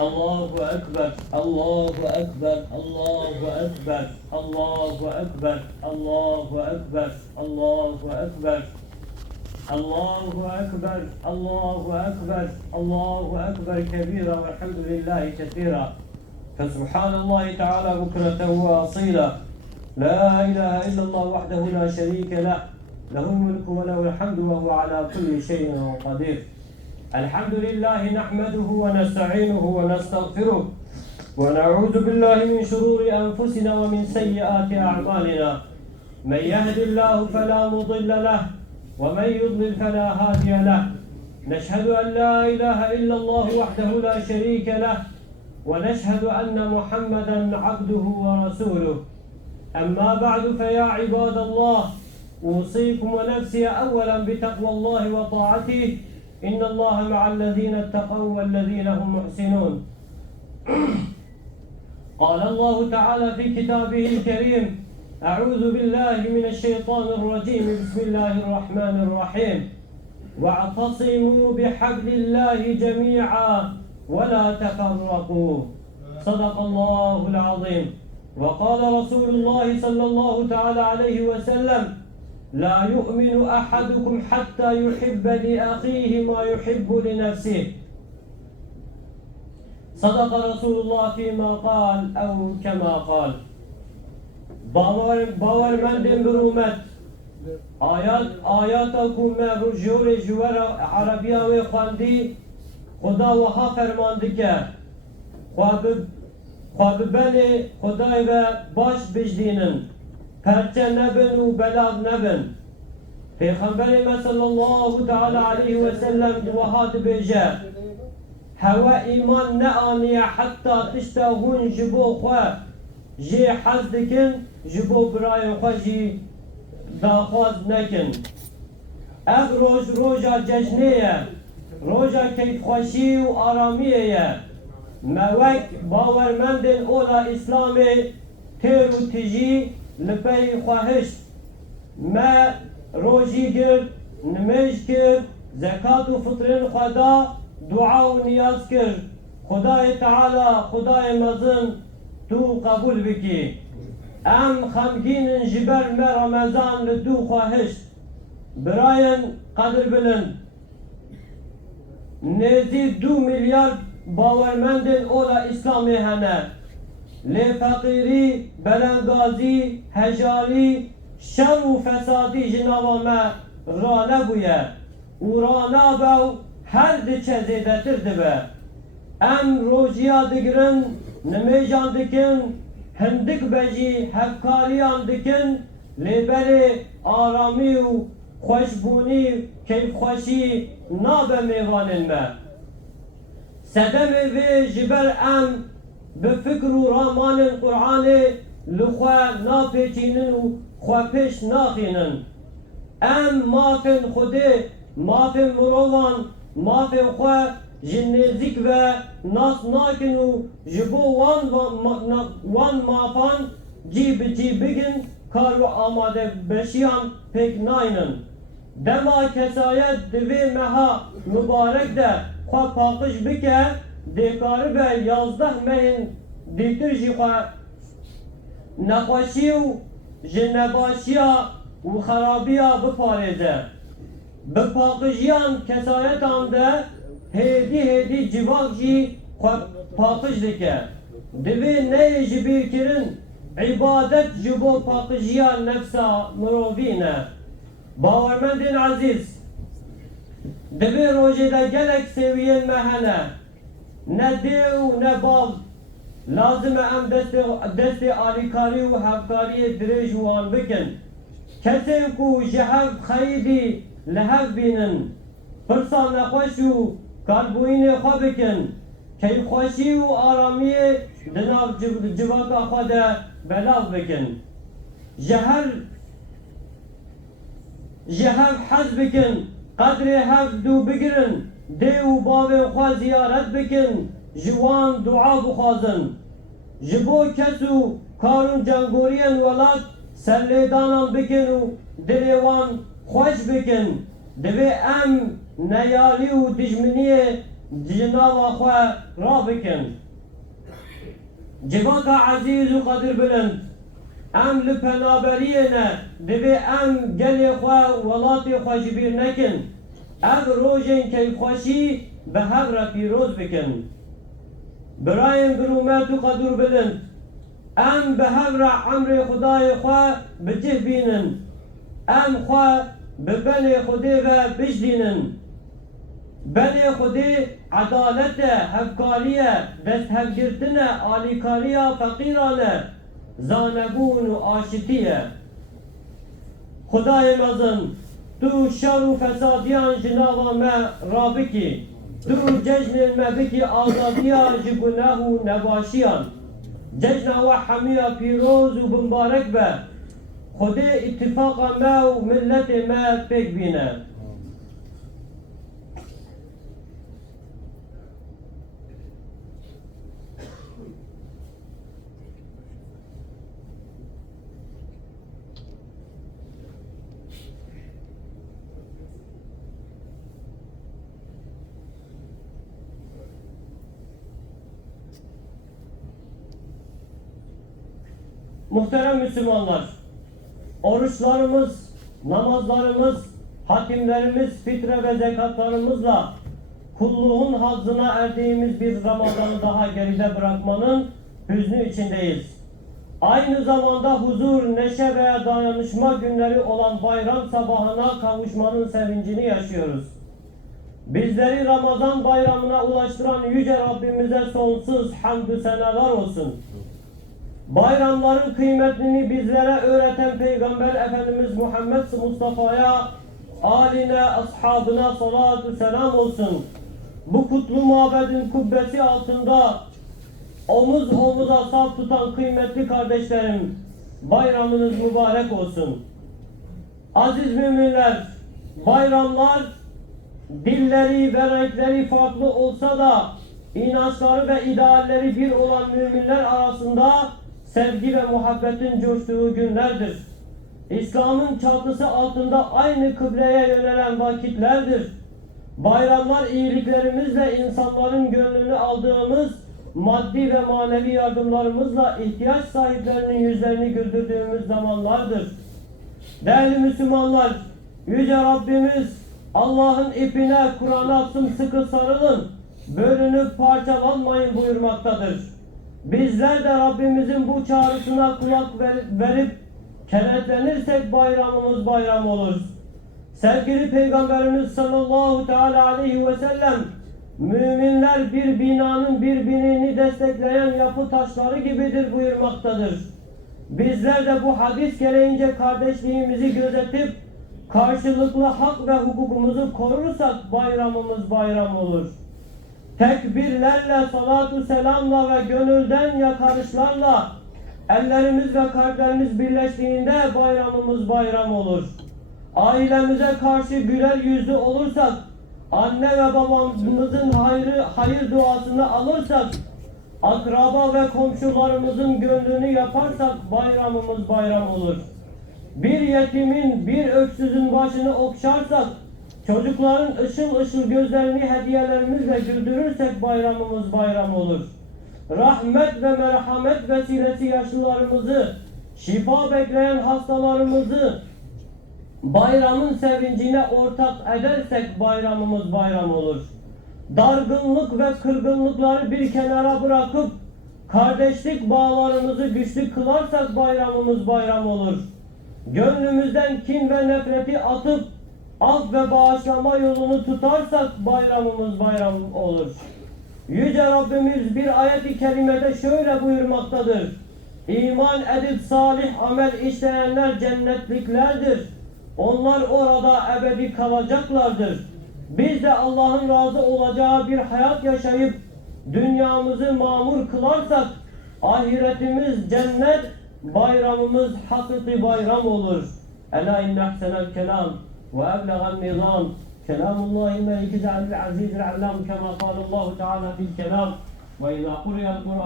الله أكبر الله أكبر الله أكبر الله أكبر الله أكبر الله أكبر الله أكبر الله أكبر الله أكبر كبيرا والحمد لله كثيرا. فسبحان الله تعالى بكرة وأصيلا. لا إله إلا الله وحده لا شريك له له الملك وله الحمد وهو على كل شيء قدير. الحمد لله نحمده ونستعينه ونستغفره ونعوذ بالله من شرور أنفسنا ومن سيئات أعمالنا. من يهد الله فلا مضل له ومن يضلل فلا هادي له. نشهد أن لا إله إلا الله وحده لا شريك له ونشهد أن محمدا عبده ورسوله. أما بعد فيا عباد الله أوصيكم ونفسي أولا بتقوى الله وطاعته. إن الله مع الذين اتقوا والذين هم محسنون. قال الله تعالى في كتابه الكريم أعوذ بالله من الشيطان الرجيم. بسم الله الرحمن الرحيم. واعتصموا بحبل الله جميعا ولا تفرقوا. صدق الله العظيم. وقال رسول الله صلى الله تعالى عليه وسلم لا يؤمن أحدكم حتى يحب لأخيه ما يحب لنفسه. صدق رسول الله فيما قال أو كما قال. باور باورمندم برومت. آیات آیات کو جوار عربیہ و خواندی. خدا وها فرمانده که خواب خواب بن خدای و باش بجدینن پرچه نبن و بلاغ نبن. پیغمبر ما صلی الله تعالى عليه و سلم دوهات بیجه هوا ایمان نه آنی حتا تشتا هون جبو خوا. جی حز دکن جبو برای خوا جی داخواز نکن. اب روز روزا جشنیه روزا کیف خوشی و آرامیه. موک باورمندن اولا اسلامي تیر تجي لپی خواهش ما روژی گرد نمش کرد زکات و فطرین خدا دعا و نیاز کرد خدای تعالی خدای مزن تو قبول بکی ام خمگین جبر ما رمضان لدو خواهش براین قدر بلند نزدیک دو میلیارد باورمندن اولا اسلامی هنه Le fakiri, belengazi, hecali, şer u fesadi jinavame rane buye. Urana bev her diçe zedetir dibe. Em rojiya digirin, nimejan dikin, hindik beji hevkariyan dikin, lêberê aramî û xweşbûnî keyfxweşî nabe mêvanên me. Sedemê vê ji ber em به فکر و رامان قرآن لخوا ناپیچینن و خوا پیش ناخینن ام مافن خوده مافن مروان مافن خوا جنزیک و ناس ناکن و جبو وان وان مافان جی بجی بگن کار و آماده بشیان پک ناینن دما کسایت دوی مها مبارک ده خوا پاقش بکه دیکار به یازده مهن دیتر جی خوا نخوشی و جنباشیا و خرابیا بپارزه بپاقشیان کسایت آنده هیدی هیدی جواک جی خوا پاقش دکه دوی نه جبیر کرن عبادت جبو پاقشیان نفسا مروفینه باورمندین عزیز دبی روژه دا گلک سویین مهنه نه دیو نه باز. لازم ام دست دست آلیکاری و هفکاری دریج وان بکن. کسی کو جهب خیدی لهب بینن. پرسا نخوش و کاربوین خوا بکن. کی خوشی و آرامی دناف جواک خود بلاو بکن. جهر جهب حز بکن. قدر هف دو بگرن دی و باوی خواه زیارت بکن جوان دعا بخوازن جبو کسو کارون جنگورین ولاد سرلیدانان بکن و دلیوان خوش بکن دوی ام نیالی و دجمنی جناوا خواه را بکن جبان که عزیز و قدر بلند ام لپنابریه نه دوی ام گلی خواه ولاتی خوش بیر نکن hev re pîroz bikin. Birayên birûmet û qedur bilind. Em bi hev re emrê Xudayê xwe bi cih bînin. Em xwe bi benê Xudê ve bijdînin. Benê Xudê adalet e, hevkarî e, desthevgirtin e, alîkariya feqîran e, zanebûn û aşitî e. Xudayê mezin, tu şer û fesadiyan ji nava me rabikî. Tu cejnên me bikî azadiya ji guneh û nebaşiyan. Cejna we hemiya pîroz û bimbarek be. Xudê ittifaqa me û milletê me pêk bîne. Muhterem Müslümanlar, oruçlarımız, namazlarımız, hatimlerimiz, fitre ve zekatlarımızla kulluğun hazzına erdiğimiz bir Ramazan'ı daha geride bırakmanın hüznü içindeyiz. Aynı zamanda huzur, neşe veya dayanışma günleri olan bayram sabahına kavuşmanın sevincini yaşıyoruz. Bizleri Ramazan bayramına ulaştıran Yüce Rabbimize sonsuz hamdü senalar olsun. Bayramların kıymetini bizlere öğreten Peygamber Efendimiz Muhammed Mustafa'ya, aline, ashabına salatu selam olsun. Bu kutlu mabedin kubbesi altında omuz omuza saf tutan kıymetli kardeşlerim, bayramınız mübarek olsun. Aziz müminler, bayramlar dilleri ve renkleri farklı olsa da inançları ve idealleri bir olan müminler arasında sevgi ve muhabbetin coştuğu günlerdir. İslam'ın çatısı altında aynı kıbleye yönelen vakitlerdir. Bayramlar iyiliklerimizle insanların gönlünü aldığımız maddi ve manevi yardımlarımızla ihtiyaç sahiplerinin yüzlerini güldürdüğümüz zamanlardır. Değerli Müslümanlar, Yüce Rabbimiz Allah'ın ipine, Kur'an'a sımsıkı sarılın, bölünüp parçalanmayın buyurmaktadır. Bizler de Rabbimizin bu çağrısına kulak ver- verip kenetlenirsek bayramımız bayram olur. Sevgili Peygamberimiz sallallahu teala aleyhi ve sellem müminler bir binanın birbirini destekleyen yapı taşları gibidir buyurmaktadır. Bizler de bu hadis gereğince kardeşliğimizi gözetip karşılıklı hak ve hukukumuzu korursak bayramımız bayram olur. Tekbirlerle, salatu selamla ve gönülden yakarışlarla ellerimiz ve kalplerimiz birleştiğinde bayramımız bayram olur. Ailemize karşı güler yüzlü olursak, anne ve babamızın hayrı, hayır duasını alırsak, akraba ve komşularımızın gönlünü yaparsak bayramımız bayram olur. Bir yetimin, bir öksüzün başını okşarsak, çocukların ışıl ışıl gözlerini hediyelerimizle güldürürsek bayramımız bayram olur. Rahmet ve merhamet vesilesi yaşlılarımızı, şifa bekleyen hastalarımızı bayramın sevincine ortak edersek bayramımız bayram olur. Dargınlık ve kırgınlıkları bir kenara bırakıp kardeşlik bağlarımızı güçlü kılarsak bayramımız bayram olur. Gönlümüzden kin ve nefreti atıp af ve bağışlama yolunu tutarsak bayramımız bayram olur. Yüce Rabbimiz bir ayet-i kerimede şöyle buyurmaktadır. İman edip salih amel işleyenler cennetliklerdir. Onlar orada ebedi kalacaklardır. Biz de Allah'ın razı olacağı bir hayat yaşayıp dünyamızı mamur kılarsak ahiretimiz cennet, bayramımız hakiki bayram olur. Ela inne ahsenel kelam وأبلغ النظام كلام الله الملك العزيز العلام كما قال الله تعالى في الكلام. وإذا قرئ القرآن